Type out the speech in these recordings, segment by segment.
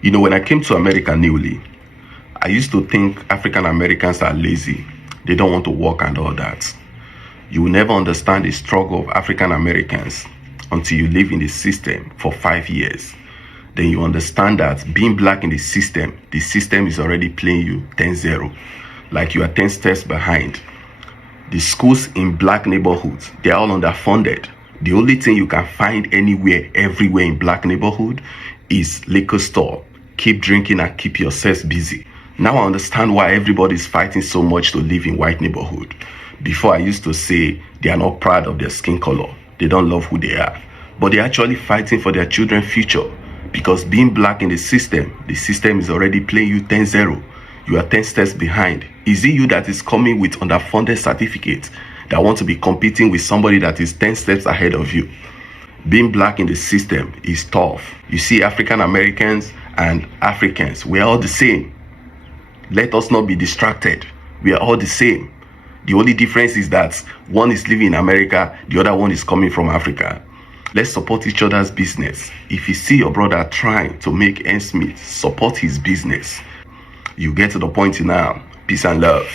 When I came to America newly, I used to think African Americans are lazy. They don't want to work and all that. You will never understand the struggle of African Americans until you live in the system for 5 years. Then you understand that being black in the system is already playing you 10-0. Like you are 10 steps behind. The schools in black neighborhoods, they are all underfunded. The only thing you can find anywhere, everywhere in black neighborhood is liquor store. Keep drinking and keep yourselves busy. Now I understand why everybody is fighting so much to live in white neighborhood. Before I used to say they are not proud of their skin color. They don't love who they are. But they're actually fighting for their children's future. Because being black in the system is already playing you 10-0. You are 10 steps behind. Is it you that is coming with underfunded certificates that want to be competing with somebody that is 10 steps ahead of you? Being black in the system is tough. You see, African Americans and Africans, we are all the same. Let us not be distracted. We are all the same. The only difference is that one is living in America, the other one is coming from Africa. Let's support each other's business. If you see your brother trying to make ends meet, support his business. You get to the point now. Peace and love.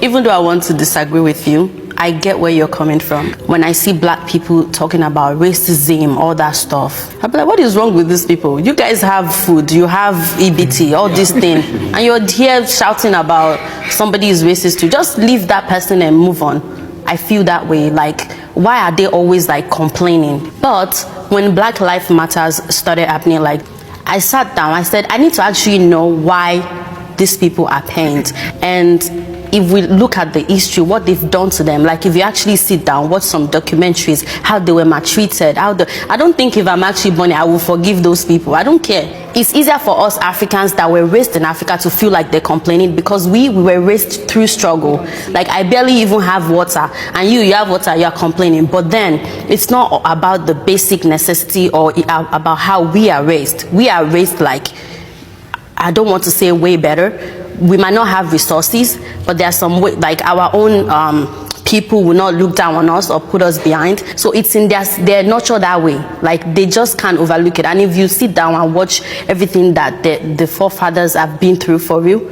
Even though I want to disagree with you, I get where you're coming from. When I see black people talking about racism, all that stuff, I'm like, what is wrong with these people? You guys have food, you have EBT, all this thing, and you're here shouting about somebody is racist too. Just leave that person and move on. I feel that way. Like, why are they always like complaining? But when Black Lives Matters started happening, like, I sat down, I said, I need to actually know why these people are pained. And if we look at the history, what they've done to them, like if you actually sit down, watch some documentaries, how they were maltreated, I don't think if I'm actually born, I will forgive those people. I don't care. It's easier for us Africans that were raised in Africa to feel like they're complaining because we were raised through struggle. Like I barely even have water, and you have water, you're complaining. But then it's not about the basic necessity or about how we are raised. We are raised like, I don't want to say way better. We might not have resources, but there are some way, like our own people will not look down on us or put us behind. So it's in their nurture that way. Like they just can't overlook it. And if you sit down and watch everything that the forefathers have been through for you,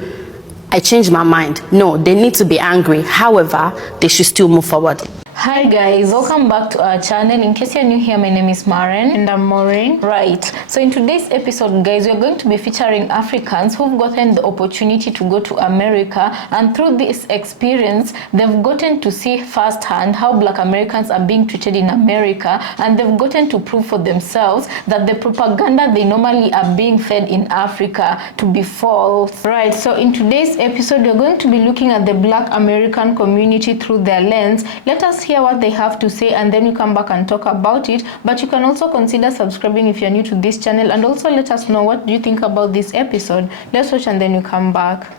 I changed my mind. No, they need to be angry. However, they should still move forward. Hi guys, welcome back to our channel. In case you're new here, my name is Maren. And I'm Maureen. Right, so in today's episode guys, we're going to be featuring Africans who've gotten the opportunity to go to America, and through this experience they've gotten to see firsthand how Black Americans are being treated in America, and they've gotten to prove for themselves that the propaganda they normally are being fed in Africa to be false. Right, so in today's episode we're going to be looking at the Black American community through their lens. Let us hear what they have to say, and then we come back and talk about it. But you can also consider subscribing if you're new to this channel, and also let us know what do you think about this episode. Let's watch and then we come back.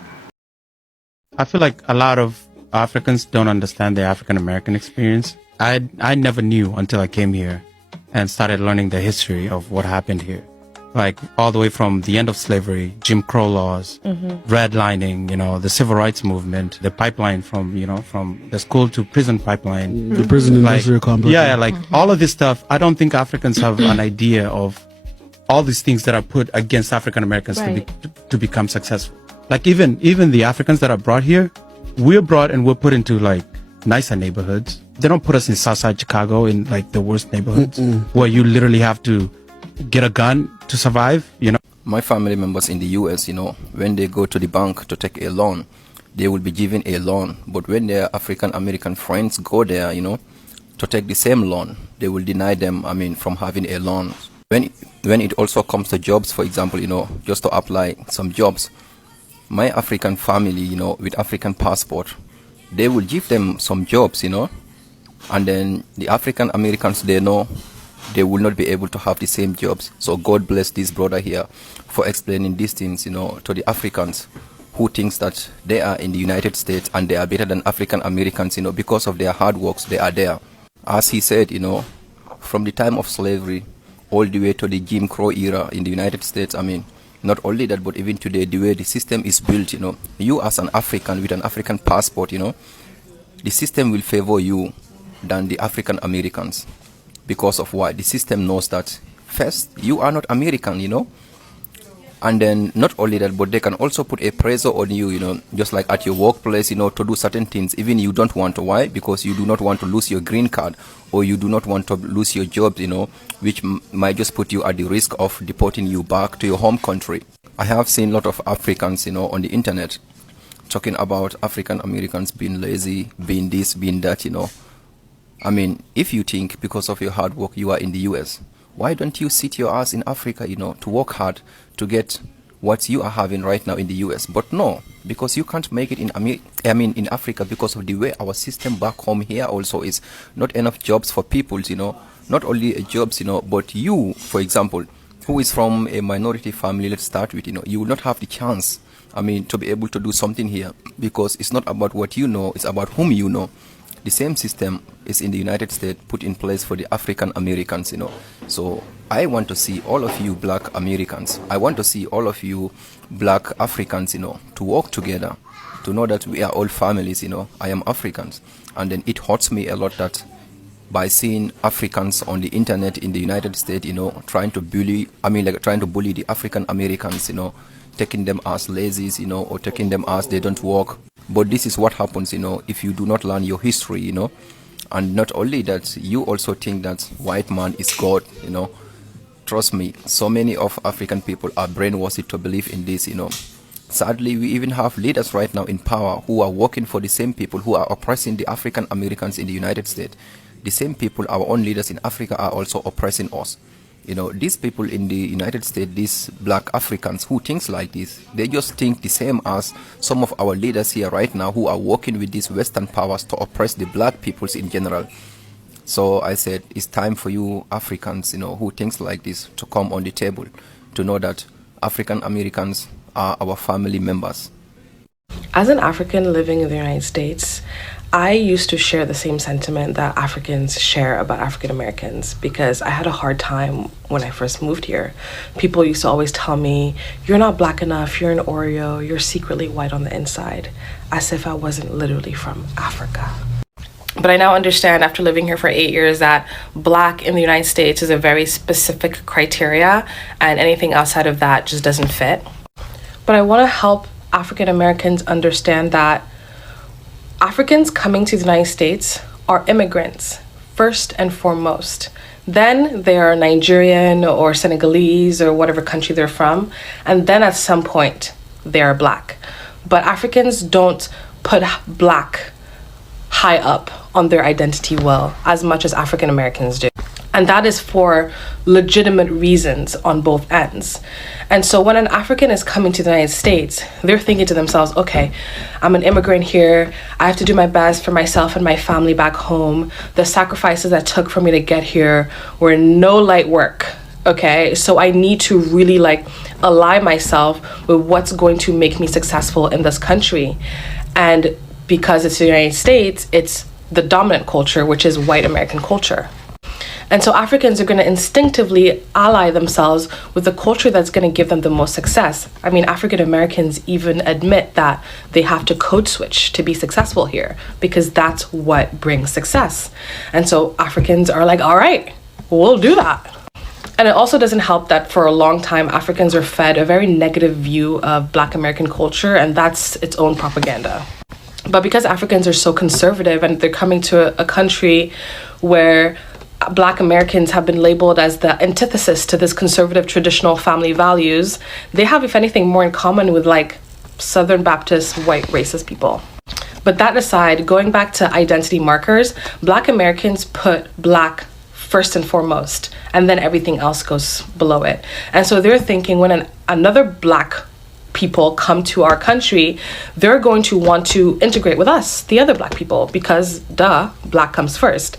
I feel like a lot of Africans don't understand the African American experience. I never knew until I came here and started learning the history of what happened here. Like all the way from the end of slavery, Jim Crow laws, redlining, the civil rights movement, the pipeline from the school to prison pipeline. The prison industrial complex. Yeah, like all of this stuff. I don't think Africans have an idea of all these things that are put against African Americans to become successful. Like even the Africans that are brought here, we're brought and we're put into like nicer neighborhoods. They don't put us in Southside Chicago in like the worst neighborhoods where you literally have to get a gun to survive, My family members in the US, when they go to the bank to take a loan, they will be given a loan. But when their African American friends go there, to take the same loan, they will deny them, from having a loan. When it also comes to jobs, for example, just to apply some jobs, my African family, with African passport, they will give them some jobs, and then the African Americans, they know they will not be able to have the same jobs. So God bless this brother here for explaining these things, to the Africans who thinks that they are in the United States and they are better than African Americans, because of their hard works, they are there. As he said, from the time of slavery all the way to the Jim Crow era in the United States, not only that, but even today, the way the system is built, you as an African with an African passport, the system will favor you than the African Americans. Because of why? The system knows that first, you are not American, And then not only that, but they can also put a pressure on you, just like at your workplace, to do certain things, even you don't want to. Why? Because you do not want to lose your green card, or you do not want to lose your job, which might just put you at the risk of deporting you back to your home country. I have seen a lot of Africans, on the internet talking about African Americans being lazy, being this, being that, I mean, if you think because of your hard work you are in the US, why don't you sit your ass in Africa, to work hard to get what you are having right now in the US? But no, because you can't make it in Africa because of the way our system back home here also is not enough jobs for people, not only jobs, but you, for example, who is from a minority family, let's start with, you will not have the chance, to be able to do something here, because it's not about what you know, it's about whom you know. The same system is in the United States put in place for the African Americans, So I want to see all of you black Americans, I want to see all of you black Africans, to work together, to know that we are all families, I am Africans. And then it hurts me a lot that by seeing Africans on the internet in the United States, trying to bully the African Americans, taking them as lazies, or taking them as they don't work. But this is what happens, if you do not learn your history, and not only that, you also think that white man is God, Trust me, so many of African people are brainwashed to believe in this, Sadly, we even have leaders right now in power who are working for the same people who are oppressing the African Americans in the United States. The same people, our own leaders in Africa, are also oppressing us. These people in the United States, these black Africans who think like this, they just think the same as some of our leaders here right now who are working with these Western powers to oppress the black peoples in general. So I said, it's time for you Africans, who think like this, to come on the table, to know that African Americans are our family members. As an African living in the United States, I used to share the same sentiment that Africans share about African Americans, because I had a hard time when I first moved here. People used to always tell me, you're not black enough, you're an Oreo, you're secretly white on the inside, as if I wasn't literally from Africa. But I now understand, after living here for 8 years, that black in the United States is a very specific criteria, and anything outside of that just doesn't fit. But I want to help African Americans understand that Africans coming to the United States are immigrants, first and foremost. Then they are Nigerian or Senegalese or whatever country they're from. And then at some point, they are black. But Africans don't put black high up on their identity well, as much as African Americans do. And that is for legitimate reasons on both ends. And so when an African is coming to the United States, they're thinking to themselves, okay, I'm an immigrant here. I have to do my best for myself and my family back home. The sacrifices that took for me to get here were no light work. Okay, so I need to really align myself with what's going to make me successful in this country. And because it's the United States, it's the dominant culture, which is white American culture. And so Africans are going to instinctively ally themselves with the culture that's going to give them the most success. I mean, African Americans even admit that they have to code switch to be successful here, because that's what brings success. And so Africans are like, all right, we'll do that. And it also doesn't help that for a long time, Africans are fed a very negative view of Black American culture, and that's its own propaganda. But because Africans are so conservative and they're coming to a country where Black Americans have been labeled as the antithesis to this conservative traditional family values, they have, if anything, more in common with Southern Baptist white racist people. But that aside, going back to identity markers, Black Americans put Black first and foremost, and then everything else goes below it. And so they're thinking when another Black people come to our country, they're going to want to integrate with us, the other Black people, because Black comes first.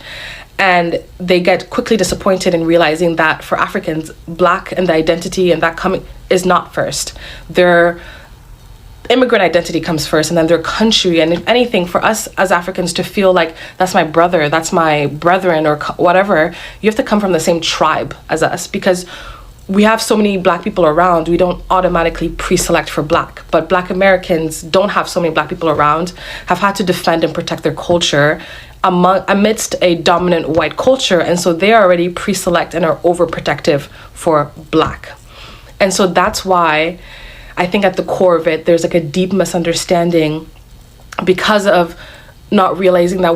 And they get quickly disappointed in realizing that for Africans, Black and the identity and that coming is not first. Their immigrant identity comes first, and then their country. And if anything, for us as Africans to feel like that's my brother, that's my brethren, or whatever, you have to come from the same tribe as us, because we have so many Black people around, we don't automatically pre-select for Black. But Black Americans don't have so many Black people around, have had to defend and protect their culture amidst a dominant white culture, and so they are already pre-select and are overprotective for Black. And so that's why I think at the core of it, there's like a deep misunderstanding because of not realizing that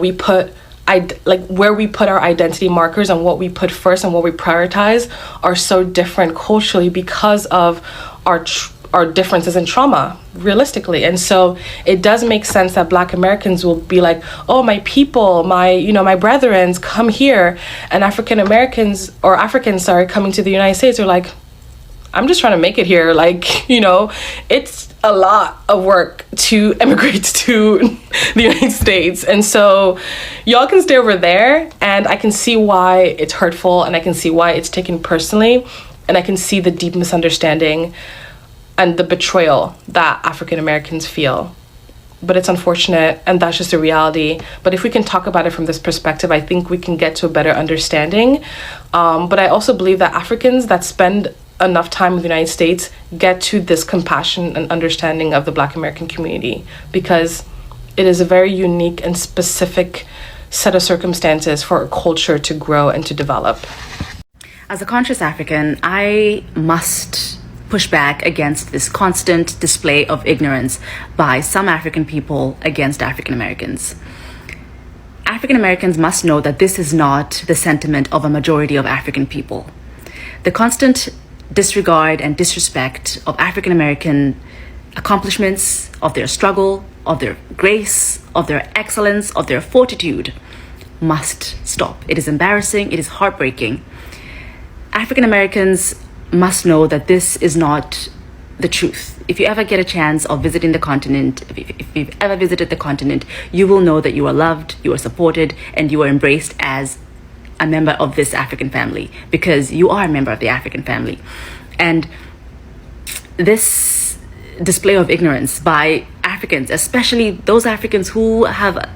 where we put our identity markers and what we put first and what we prioritize are so different culturally because of our differences in trauma, realistically. And so it does make sense that Black Americans will be like, oh, my people, my brethrens come here, and Africans coming to the United States are like, I'm just trying to make it here. Like, it's a lot of work to immigrate to the United States. And so y'all can stay over there, and I can see why it's hurtful, and I can see why it's taken personally, and I can see the deep misunderstanding and the betrayal that African Americans feel. But it's unfortunate, and that's just a reality. But if we can talk about it from this perspective, I think we can get to a better understanding. But I also believe that Africans that spend enough time in the United States get to this compassion and understanding of the Black American community, because it is a very unique and specific set of circumstances for a culture to grow and to develop. As a conscious African, I must push back against this constant display of ignorance by some African people against African Americans. African Americans must know that this is not the sentiment of a majority of African people. The constant disregard and disrespect of African American accomplishments, of their struggle, of their grace, of their excellence, of their fortitude must stop. It is embarrassing, it is heartbreaking. African Americans must know that this is not the truth. If you ever get a chance of visiting the continent, if you've ever visited the continent, you will know that you are loved, you are supported, and you are embraced as a member of this African family, because you are a member of the African family. And this display of ignorance by Africans, especially those Africans who have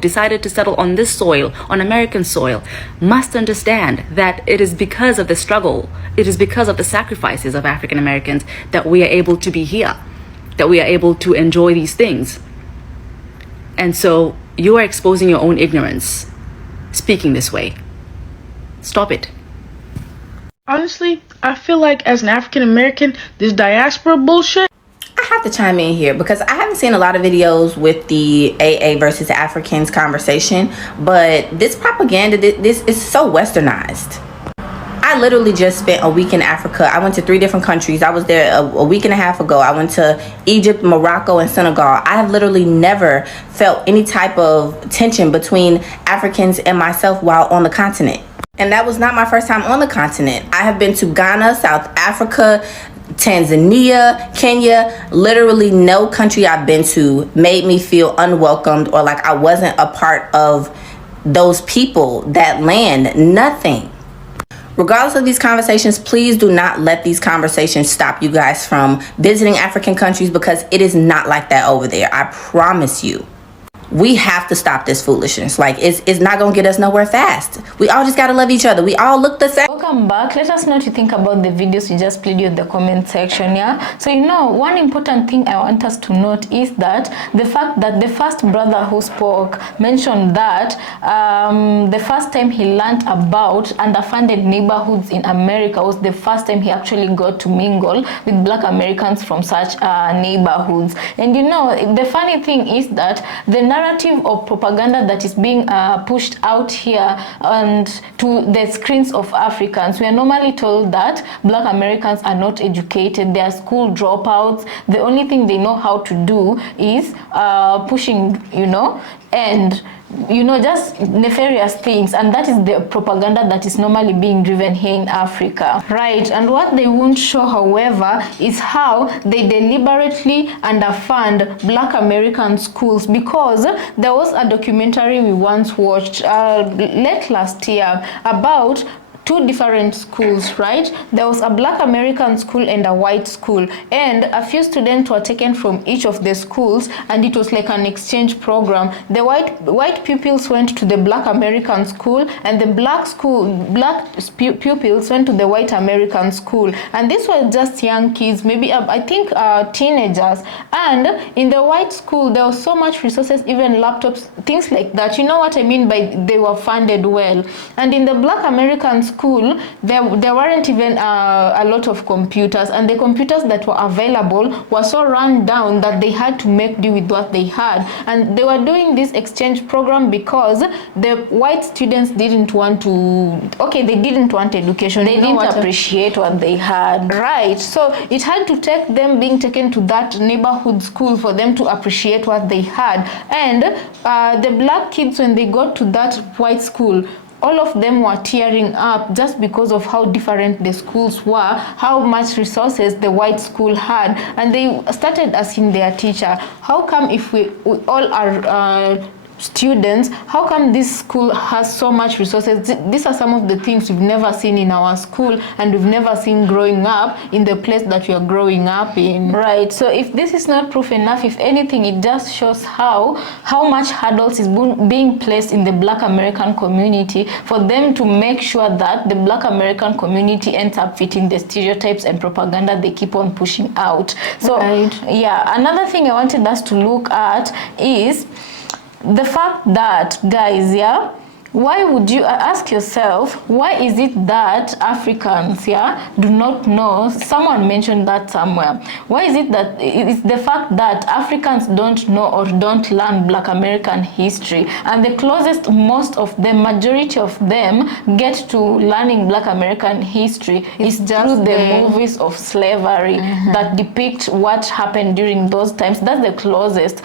decided to settle on this soil, on American soil, must understand that it is because of the struggle, it is because of the sacrifices of African Americans that we are able to be here, that we are able to enjoy these things. And so you are exposing your own ignorance speaking this way. Stop it. Honestly, I feel like as an African American, this diaspora bullshit. I have to chime in here because I haven't seen a lot of videos with the AA versus Africans conversation, but this propaganda, this is so westernized. I literally just spent a week in Africa. I went to 3 different countries. I was there a week and a half ago. I went to Egypt, Morocco, and Senegal. I have literally never felt any type of tension between Africans and myself while on the continent. And that was not my first time on the continent. I have been to Ghana, South Africa, Tanzania, Kenya. Literally no country I've been to made me feel unwelcomed or like I wasn't a part of those people, that land, nothing. Regardless of these conversations, please do not let these conversations stop you guys from visiting African countries, because it is not like that over there. I promise you. We have to stop this foolishness. Like, it's not gonna get us nowhere fast. We all just gotta love each other. We all look the same. Welcome back. Let us know what you think about the videos you just played in the comment section. Yeah, so one important thing I want us to note is that the fact that the first brother who spoke mentioned that the first time he learned about underfunded neighborhoods in America was the first time he actually got to mingle with Black Americans from such neighborhoods. And the funny thing is that the narrative of propaganda that is being pushed out here and to the screens of Africans, we are normally told that Black Americans are not educated, they are school dropouts, the only thing they know how to do is pushing, and just nefarious things, and that is the propaganda that is normally being driven here in Africa, right? And what they won't show, however, is how they deliberately underfund Black American schools, because there was a documentary we once watched late last year about 2 different schools, right? There was a Black American school and a white school, and a few students were taken from each of the schools, and it was like an exchange program. The white pupils went to the Black American school, and the black pupils went to the white American school. And these were just young kids, maybe I think teenagers. And in the white school, there was so much resources, even laptops, things like that. You know what I mean by they were funded well. And in the Black American school, school, there weren't even a lot of computers, and the computers that were available were so run down that they had to make do with what they had. And they were doing this exchange program because the white students didn't want education. They didn't appreciate what they had. Right. So it had to take them being taken to that neighborhood school for them to appreciate what they had. And the black kids, when they got to that white school, all of them were tearing up just because of how different the schools were, how much resources the white school had. And they started asking their teacher, how come if we all are students, how come this school has so much resources? These are some of the things we've never seen in our school, and we've never seen growing up in the place that we are growing up in. Right. So if this is not proof enough, if anything, it just shows how much hurdles is being placed in the Black American community for them to make sure that the Black American community ends up fitting the stereotypes and propaganda they keep on pushing out. So yeah, another thing I wanted us to look at is the fact that, guys, why would you ask yourself, why is it that Africans do not know? Someone mentioned that somewhere. Why is it that it's the fact that Africans don't know or don't learn Black American history? And the closest most of them, majority of them, get to learning Black American history is through the movies of slavery that depict what happened during those times. That's the closest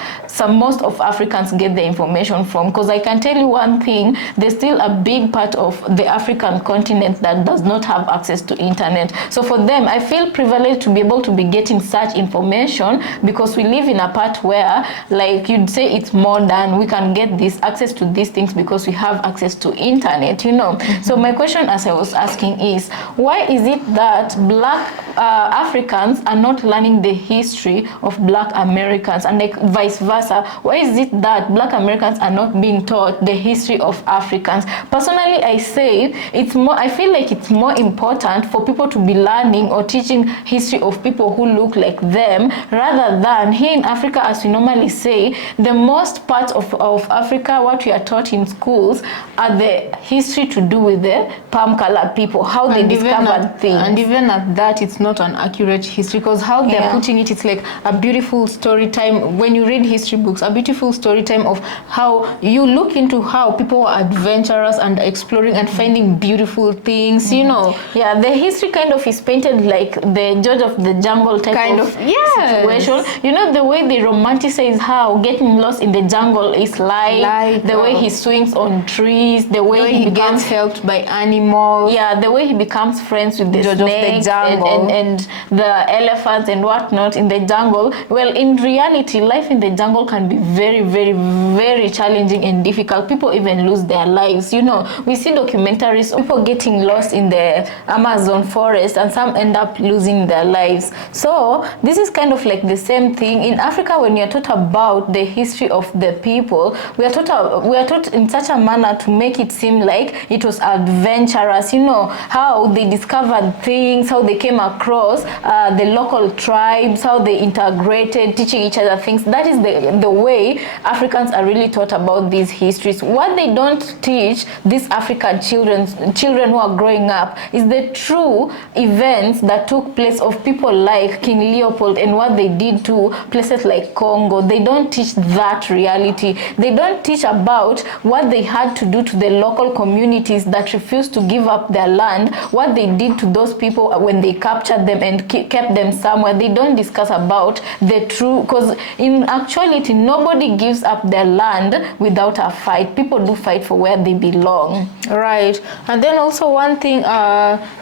most of Africans get the information from. Because I can tell you one thing, there's still a big part of the African continent that does not have access to internet. So for them, I feel privileged to be able to be getting such information because we live in a part where, like you'd say, it's modern. We can get this access to these things because we have access to internet, you know. So my question, as I was asking, is why is it that Black Africans are not learning the history of Black Americans, and like vice versa? Why is it that Black Americans are not being taught the history of Africans? Personally, I say I feel like it's more important for people to be learning or teaching history of people who look like them, rather than here in Africa, as we normally say, the most part of Africa, what we are taught in schools are the history to do with the palm colored people, how they discovered things. And even at that, it's not an accurate history, because how they're putting it, it's like a beautiful story time. When you read history books, a beautiful story time of how you look into how people were adventurous and exploring and finding beautiful things, you know. Yeah, the history kind of is painted like the George of the Jungle type of situation. You know, the way they romanticize how getting lost in the jungle is like the way he swings on trees, the way he gets helped by animals. Yeah, the way he becomes friends with the snakes and the elephants and whatnot in the jungle. Well, in reality, life in the jungle can be very, very, very challenging and difficult. People even lose their lives. You know, we see documentaries of people getting lost in the Amazon forest, and some end up losing their lives. So this is kind of like the same thing in Africa. When you're taught about the history of the people, we are taught in such a manner to make it seem like it was adventurous. You know, how they discovered things, how they came across the local tribes, how they integrated, teaching each other things. That is the way Africans are really taught about these histories. What they don't teach these African children who are growing up is the true events that took place of people like King Leopold and what they did to places like Congo. They don't teach that reality. They don't teach about what they had to do to the local communities that refused to give up their land, what they did to those people when they captured them and kept them somewhere. They don't discuss about the true, because in actuality, nobody gives up their land without a fight. People do fight for where they belong. Right. And then also one thing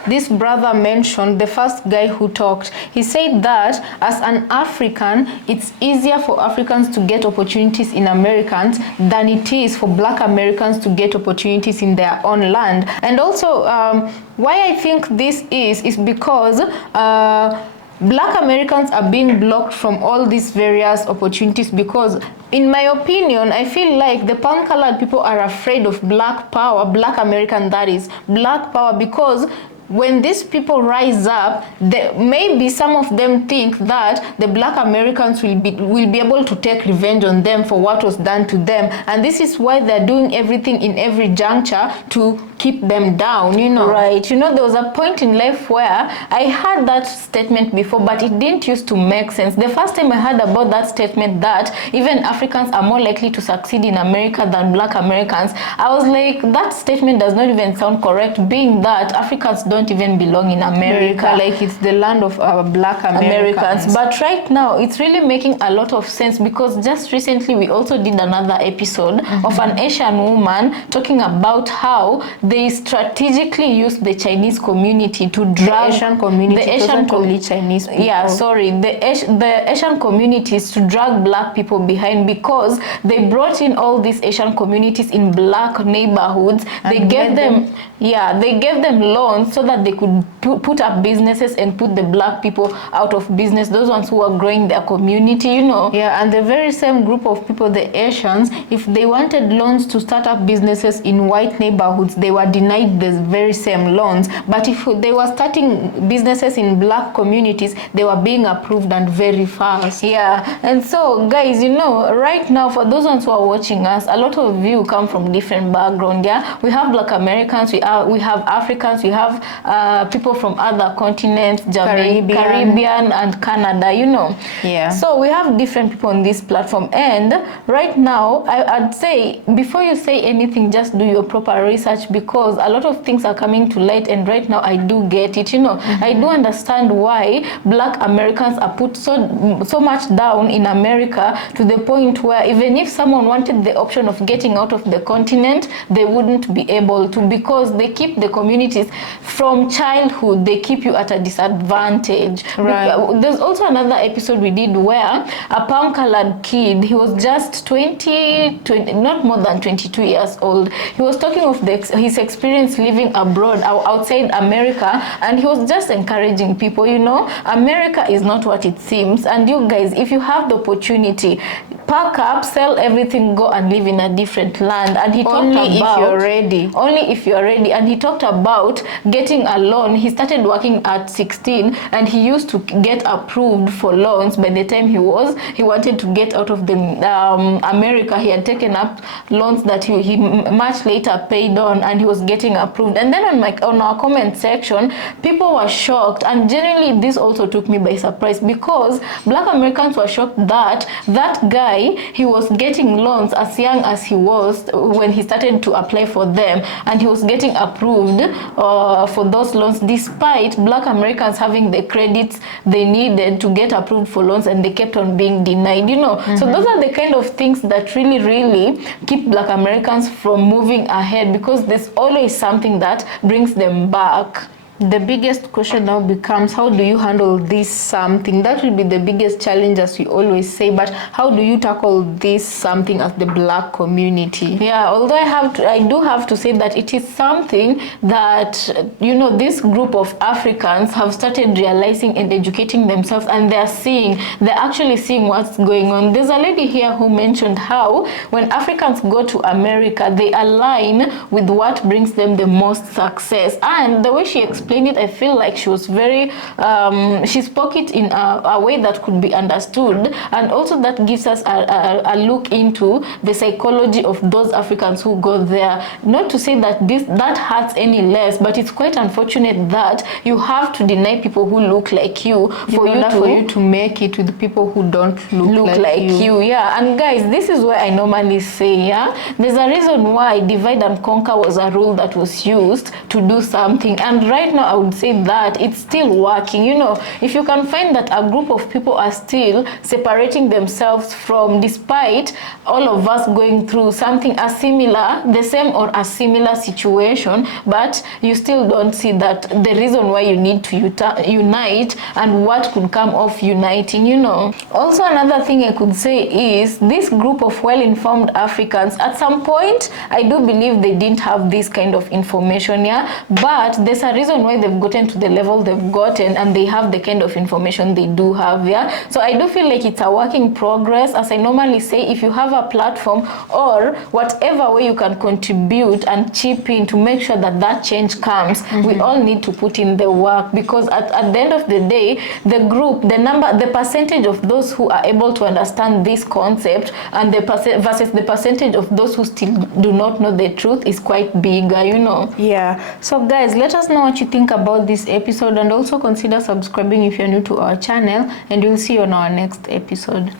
this brother mentioned, the first guy who talked, he said that as an African, it's easier for Africans to get opportunities in Americans than it is for Black Americans to get opportunities in their own land. And also why I think this is because Black Americans are being blocked from all these various opportunities because, in my opinion, I feel like the palm-colored people are afraid of Black power, Black American, that is, Black power, because when these people rise up, maybe some of them think that the black Americans will be able to take revenge on them for what was done to them, and this is why they're doing everything in every juncture to keep them down, you know. Right. You know, there was a point in life where I heard that statement before, but it didn't used to make sense. The first time I heard about that statement, that even Africans are more likely to succeed in America than black Americans, I was like, that statement does not even sound correct, being that Africans don't even belong in America. Like it's the land of black Americans. But right now, it's really making a lot of sense, because just recently we also did another episode of an Asian woman talking about how they strategically use the Chinese community to drag Chinese people. Yeah, sorry, the Asian communities to drag black people behind, because they brought in all these Asian communities in black neighborhoods. They gave them loans so that they could put up businesses and put the black people out of business, those ones who are growing their community, you know. Yeah, and the very same group of people, the Asians, if they wanted loans to start up businesses in white neighborhoods, they were denied the very same loans. But if they were starting businesses in black communities, they were being approved, and very fast. Yeah, and so guys, you know, right now, for those ones who are watching us, a lot of you come from different background. Yeah, we have black Americans, we have Africans, we have people from other continents, Caribbean and Canada, you know. Yeah. So we have different people on this platform, and right now I'd say, before you say anything, just do your proper research, because a lot of things are coming to light, and right now I do get it, you know. I do understand why black Americans are put so much down in America, to the point where even if someone wanted the option of getting out of the continent, they wouldn't be able to, because they keep the communities from childhood, they keep you at a disadvantage. Right. There's also another episode we did where a palm colored kid, he was just 20, not more than 22 years old. He was talking of his experience living abroad, outside America, and he was just encouraging people, you know, America is not what it seems. And you guys, if you have the opportunity, pack up, sell everything, go and live in a different land. And he talked about if you're ready. Only if you're ready. And he talked about getting a loan. He started working at 16, and he used to get approved for loans by the time he wanted to get out of the America. He had taken up loans that he much later paid on, and he was getting approved. And then on our comment section, people were shocked, and generally this also took me by surprise, because black Americans were shocked that that guy, he was getting loans as young as he was when he started to apply for them, and he was getting approved for those loans, despite black Americans having the credits they needed to get approved for loans, and they kept on being denied, you know. So those are the kind of things that really keep black Americans from moving ahead, because there's always something that brings them back. The biggest question now becomes, how do you handle this something? That will be the biggest challenge, as we always say, but how do you tackle this something as the black community? Yeah, although I do have to say that it is something that, you know, this group of Africans have started realizing and educating themselves, and they're actually seeing what's going on. There's a lady here who mentioned how when Africans go to America, they align with what brings them the most success. And the way she explained it, I feel like she was very she spoke it in a way that could be understood, and also that gives us a look into the psychology of those Africans who go there. Not to say that that hurts any less, but it's quite unfortunate that you have to deny people who look like you for you to make it with people who don't look like you. Yeah, and guys, this is where I normally say, yeah, there's a reason why divide and conquer was a rule that was used to do something, and right now I would say that it's still working. You know, if you can find that a group of people are still separating themselves from, despite all of us going through something the same or a similar situation, but you still don't see that the reason why you need to unite and what could come of uniting, you know. Also, another thing I could say is this group of well-informed Africans, at some point I do believe they didn't have this kind of information, yeah, but there's a reason why why they've gotten to the level they've gotten, and they have the kind of information they do have. Yeah, so I do feel like it's a work in progress. As I normally say, if you have a platform or whatever way you can contribute and chip in to make sure that that change comes, we all need to put in the work, because at the end of the day, the group, the percentage of those who are able to understand this concept and versus the percentage of those who still do not know the truth is quite bigger, you know. Yeah, so guys, let us know what you think about this episode, and also consider subscribing if you're new to our channel, and we'll see you on our next episode.